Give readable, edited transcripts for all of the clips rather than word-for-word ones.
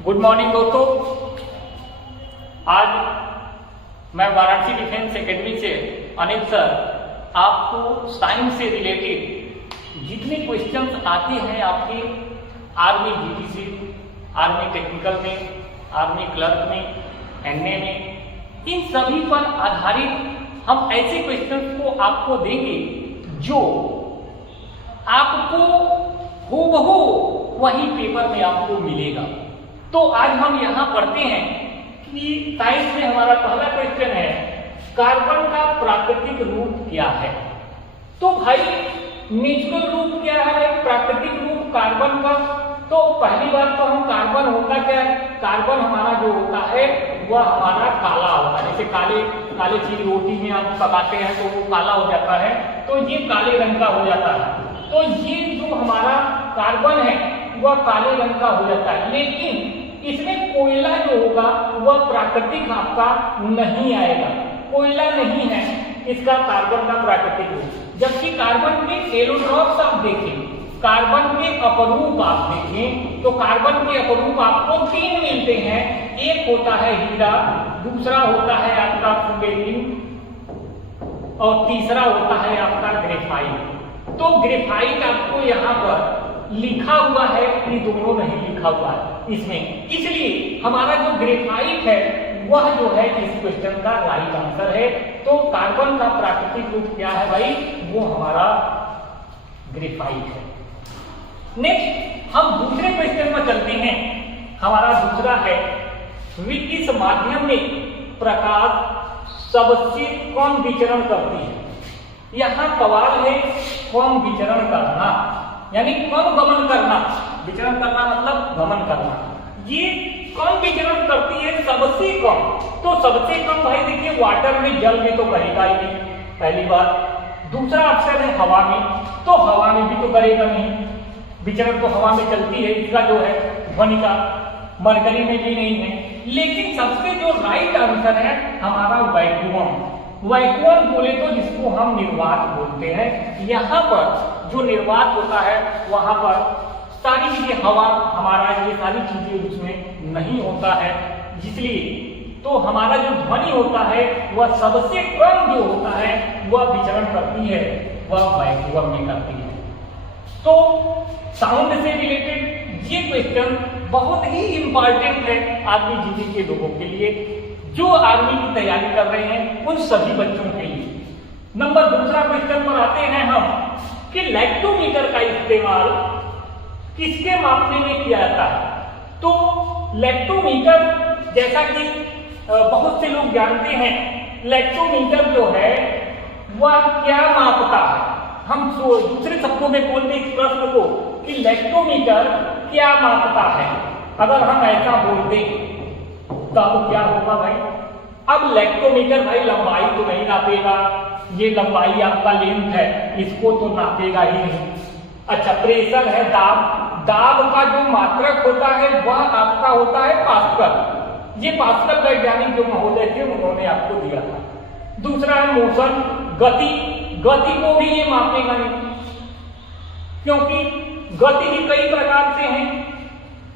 Good morning दोस्तों। आज मैं वाराणसी डिफेंस एकेडमी से अनिल सर आपको साइंस से रिलेटेड जितने क्वेश्चंस आते हैं आपके आर्मी जीडी से, आर्मी टेक्निकल में, आर्मी क्लर्क में, एनए में, इन सभी पर आधारित हम ऐसे क्वेश्चंस को आपको देंगे जो आपको हूबहू वही पेपर में आपको मिलेगा। तो आज हम यहाँ पढ़ते हैं कि साइंस में हमारा पहला क्वेश्चन है कार्बन का प्राकृतिक रूप क्या है। तो भाई नेचुरल रूप क्या है, प्राकृतिक रूप कार्बन का। तो पहली बात तो हम कार्बन होता क्या है, कार्बन हमारा जो होता है वह हमारा काला होता है। जैसे काले काले चीज रोटी में आप पकाते हैं तो वो काला हो जाता है, तो ये काले रंग का हो जाता है। तो ये जो हमारा कार्बन है वह काले रंग का हो जाता है, लेकिन इसमें कोयला जो होगा वह प्राकृतिक आपका नहीं आएगा, कोयला नहीं है इसका कार्बन का प्राकृतिक रूप। जबकि कार्बन के एलोट्रॉप्स आप देखें, कार्बन के अपरूप आप देखें तो कार्बन के अपरूप आपको 3 मिलते हैं। एक होता है हीरा, दूसरा होता है आपका फ्लोरीन और तीसरा होता है आपका ग्रेफाइट। तो ग्रेफाइट आपको यहाँ पर लिखा हुआ है, ये दोनों नहीं लिखा हुआ है इसमें, इसलिए हमारा जो ग्रेफाइट है वह जो है इस क्वेश्चन का राइट आंसर है। तो कार्बन का प्राकृतिक रूप क्या है भाई, वो हमारा ग्रेफाइट है। नेक्स्ट हम दूसरे क्वेश्चन में चलते हैं। हमारा दूसरा है किस माध्यम में प्रकाश सबसे कम विचरण करती है। यहाँ सवाल है कम विचरण करना, यानी कम गमन करना। विचरण करना मतलब गमन करना। ये कम विचरण करती है सबसे कम। तो सबसे कम भाई देखिए वाटर में, जल में तो करेगा ही नहीं, पहली बात। दूसरा ऑप्शन है हवा में, तो हवा में भी तो करेगा नहीं, विचरण तो हवा में चलती है। इसका जो है ध्वनि का मरकरी में भी नहीं है। लेकिन सबसे जो राइट आंसर है हमारा वैक्यूम। वैक्यूम बोले तो जिसको हम निर्वात बोलते हैं। यहाँ पर जो निर्वात होता है वहां पर सारी चीजें, हवा हमारा, ये सारी चीजें उसमें नहीं होता है, इसलिए तो हमारा जो ध्वनि होता है वह सबसे कम जो होता है वह विचरण करती है, वह वैक्यूम में करती है। तो साउंड से रिलेटेड ये क्वेश्चन बहुत ही इंपॉर्टेंट है आर्मी जीडी के लोगों के लिए, जो आर्मी की तैयारी कर रहे हैं उन सभी बच्चों के लिए। नंबर दूसरा क्वेश्चन पर आते हैं हम कि लैक्टोमीटर का इस्तेमाल किसके मापने में किया जाता है। तो लैक्टोमीटर, जैसा कि बहुत से लोग जानते हैं, लैक्टोमीटर जो है वह क्या मापता है। हम दूसरे शब्दों में बोलते इस प्रश्न को कि लैक्टोमीटर क्या मापता है। अगर हम ऐसा बोल दें तब क्या होगा भाई। अब लैक्टोमीटर भाई लंबाई तो नहीं नापेगा, ये लंबाई आपका लेंथ है, इसको तो नापेगा ही नहीं। अच्छा, प्रेशर है, दाब, दाब का जो मात्रक होता है वह आपका होता है पास्कल। ये पास्कल वैज्ञानिक जो महोदय थे उन्होंने आपको दिया था। दूसरा है मोशन, गति, गति को भी ये मापेगा नहीं, क्योंकि गति ही कई प्रकार से है,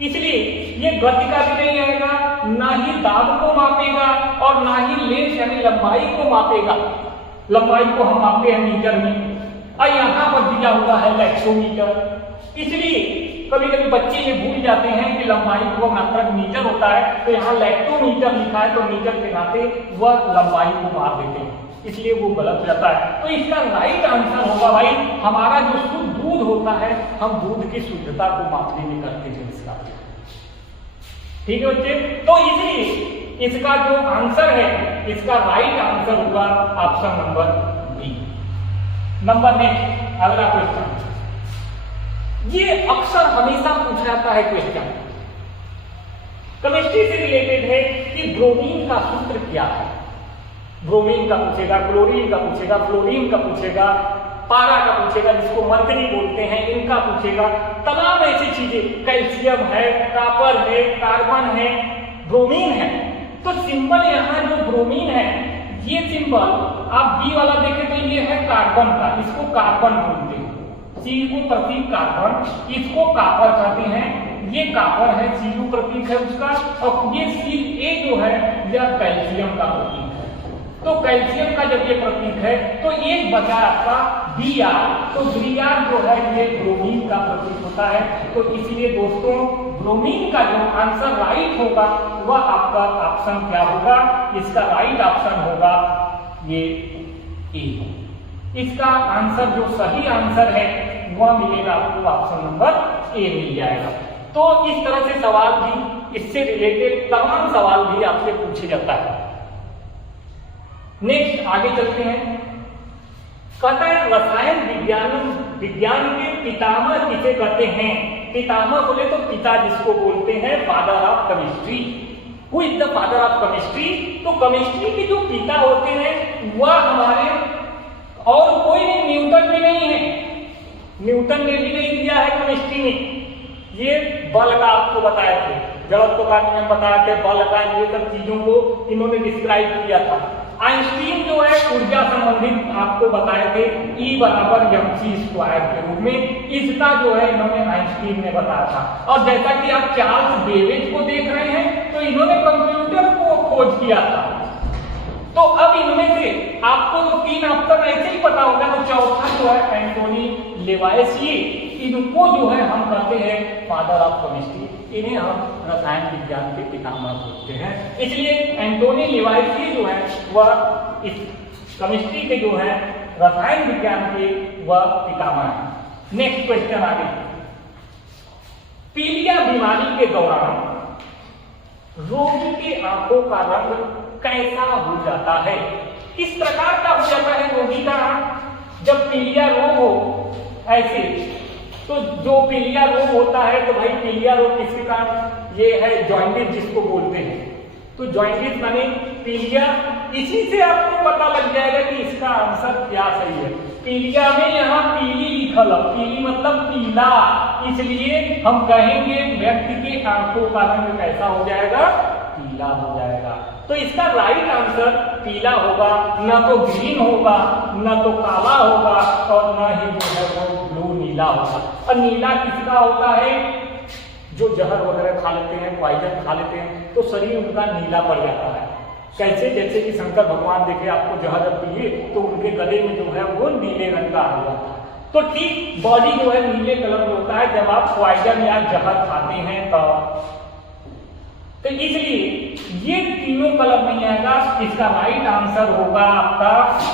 इसलिए ये गति का भी नहीं आएगा, ना ही दाब को मापेगा और ना ही लेंथ यानी लंबाई को मापेगा। लंबाई को हम मापते हैं मीटर में, और यहाँ पर दिया हुआ है लैक्टोमीटर। इसलिए कभी कभी बच्चे ये भूल जाते हैं कि लंबाई को मात्रक मीटर होता है, तो यहाँ लैक्टोमीटर लिखा है तो मीटर के नाते वह लंबाई को माप देते हैं, इसलिए वो गलत हो जाता है। तो इसका राइट आंसर होगा भाई हमारा जो शुद्ध दूध होता है, हम दूध की शुद्धता को मापने में करते हैं इसका। ठीक है बच्चे, तो इसलिए इसका जो आंसर है, इसका राइट आंसर होगा option number B. Number next अगला क्वेश्चन, ये अक्सर हमेशा पूछा जाता है क्वेश्चन, केमिस्ट्री से रिलेटेड है कि ब्रोमीन का सूत्र क्या है। ब्रोमीन का पूछेगा, क्लोरीन का पूछेगा, फ्लोरीन का पूछेगा, पारा का पूछेगा, जिसको मरकरी बोलते हैं, इनका पूछेगा। तमाम ऐसी चीजें, कैल्शियम है, कॉपर है, कार्बन है, ब्रोमीन है। तो सिंबल यहाँ जो ब्रोमीन है, ये सिंबल आप बी वाला देखें तो ये है कार्बन का, इसको कार्बन बोलते हैं। सी को प्रतीक कार्बन, इसको कॉपर कहते हैं। ये कॉपर है, Cu प्रतीक है उसका, और ये Ca जो है यह कैल्शियम का प्रतीक है। तो कैल्शियम का जब ये प्रतीक है तो एक बचा आपका Br, तो Br जो है ये ब्रोमीन का प्रतीक होता है। तो इसीलिए दोस्तों ब्रोमीन का जो आंसर राइट होगा वह आपका ऑप्शन क्या होगा, इसका राइट ऑप्शन होगा ये ए। इसका आंसर जो सही आंसर है वह मिलेगा आपको ऑप्शन नंबर ए मिल जाएगा। तो इस तरह से सवाल भी, इससे रिलेटेड तमाम सवाल भी आपसे पूछे जाता है। नेक्स्ट आगे चलते हैं। कहता है रसायन विज्ञान के पितामह किसे कहते हैं? पितामह बोले तो पिता जिसको बोलते हैं, father of chemistry. Who is the father of chemistry? तो केमिस्ट्री के जो पिता होते हैं वह हमारे और कोई नहीं, न्यूटन भी नहीं है। न्यूटन ने भी नहीं दिया है केमिस्ट्री में। ये बल का आपको बताए थे, जड़त्व का नियम बताए थे, बल का, ये सब चीजों को इन्होंने डिस्क्राइब किया था। आइंस्टीन जो है ऊर्जा संबंधित आपको बताए थे, E बराबर mc² के रूप में। इसका जो है इन्होंने आइंस्टीन ने बताया था। और जैसा कि आप चार्ल्स बेबेज को देख रहे हैं तो इन्होंने कंप्यूटर को खोज किया था। तो अब इनमें से आपको तो 3 ऑप्शन ऐसे ही पता होगा, तो चौथा जो है एंटोनी लेवाइसिए, इनको जो है हम कहते हैं फादर ऑफ केमिस्ट्री। इन्हें हम रसायन विज्ञान के पितामह बोलते हैं। इसलिए एंटोनी लेवाइसिए जो है वह इस केमिस्ट्री के जो है रसायन विज्ञान के वह पितामह है। नेक्स्ट क्वेश्चन आगे। पीलिया बीमारी के दौरान रोगी के आंखों का रंग कैसा हो जाता है? किस प्रकार का हो जाता है रोगी का आंख जब पीलिया रोग हो? ऐसे तो जो पीलिया रोग होता है, तो भाई पीलिया रोग किसके कारण? ये है जॉइंटिस जिसको बोलते हैं। तो जॉइंटिस माने पीलिया, इसी से आपको पता लग जाएगा कि इसका आंसर क्या सही है। पीलिया में यहाँ पीली लिखल है, पीली मतलब पीला, इसलिए हम कहेंगे व्यक्ति के आंखों का रंग कैसा हो जाएगा? पीला हो जाएगा। तो इसका राइट आंसर पीला होगा, न तो ग्रीन होगा, न तो काला होगा, और न ही जो है वो ब्लू नीला होगा। और नीला किसका होता है? जो जहर वगैरह खा लेते हैं, पॉइजन खा लेते हैं, तो शरीर उनका नीला पड़ जाता है। कैसे? जैसे कि शंकर भगवान देखे आपको जहर पिए तो उनके गले में जो है वो नीले रंग का आ जाता है। तो ठीक बॉडी जो है नीले कलर में होता है जब आप पॉइजन या जहर खाते हैं तो इसलिए ये तीनों कलर नहीं आएगा। इसका राइट आंसर होगा आपका,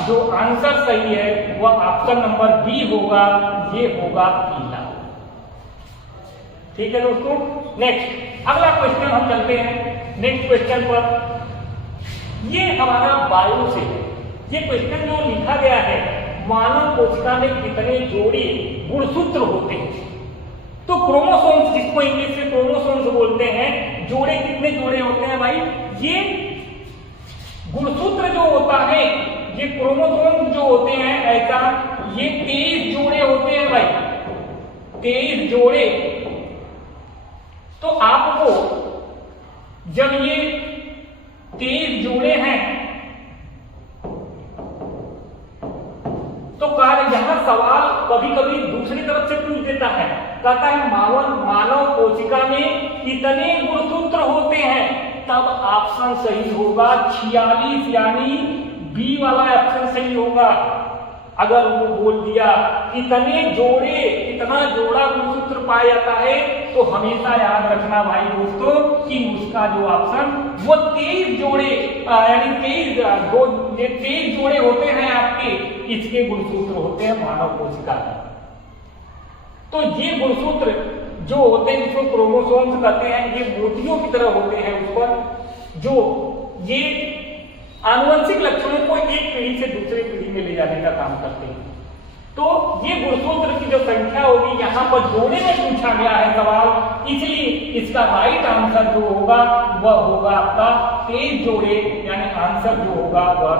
जो आंसर सही है वह ऑप्शन नंबर बी होगा, ये होगा पीला। ठीक है दोस्तों। नेक्स्ट अगला क्वेश्चन हम चलते हैं नेक्स्ट क्वेश्चन पर। ये हमारा बायो से है। ये क्वेश्चन जो लिखा गया है, मानव कोशिका में कितने जोड़े गुणसूत्र होते हैं? तो क्रोमोसोम्स, जिसको इंग्लिश में क्रोमोसोम्स बोलते हैं, जोड़े कितने जोड़े होते हैं भाई? ये गुणसूत्र जो होता है, ये क्रोमोसोम जो होते हैं, ऐसा ये 23 जोड़े होते हैं भाई, 23 जोड़े। तो आपको जब ये 23 जोड़े हैं तो यहां सवाल कभी कभी दूसरी तरफ से पूछ देता है, कहता है मानव कोशिका में कितने गुणसूत्र होते हैं? तब ऑप्शन सही होगा 46, यानी बी वाला ऑप्शन सही होगा। अगर वो बोल दिया कितने जोड़े, कितना जोड़ा गुणसूत्र पाया जाता है, तो हमेशा याद रखना भाई दोस्तों कि उसका जो ऑप्शन वो 23 जोड़े, यानी 23 जोड़े होते हैं आपके, इसके गुणसूत्र होते हैं मानव कोशिका के। तो ये गुणसूत्र जो होते हैं, जिसको क्रोमोसोम्स कहते हैं, ये मोतियों की तरह होते हैं उस पर, जो ये आनुवंशिक लक्षणों को एक पीढ़ी से दूसरी पीढ़ी में ले जाने का काम करते हैं। तो ये गुणसूत्र की जो संख्या होगी, यहाँ पर जोड़े में पूछा गया है सवाल, इसलिए इसका राइट आंसर जो होगा वह होगा आपका 23 जोड़े, यानी आंसर जो होगा वह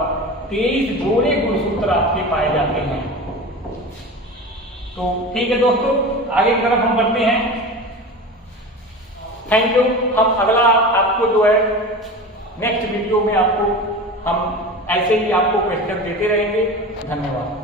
23 जोड़े गुणसूत्र आपके पाए जाते हैं। तो ठीक है दोस्तों, आगे की तरफ हम बढ़ते हैं। Thank you. हम अगला आपको जो है नेक्स्ट वीडियो में आपको हम ऐसे ही आपको क्वेश्चन देते रहेंगे। धन्यवाद।